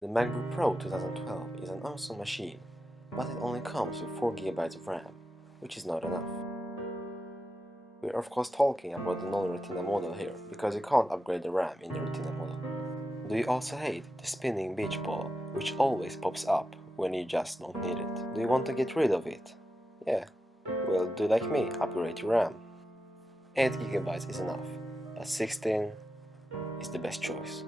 The MacBook Pro 2012 is an awesome machine, but it only comes with 4 GB of RAM, which is not enough. We're of course talking about the non-Retina model here, because you can't upgrade the RAM in the Retina model. Do you also hate the spinning beach ball, which always pops up when you just don't need it? Do you want to get rid of it? Yeah, well, do like me, upgrade your RAM. 8 GB is enough, but 16 is the best choice.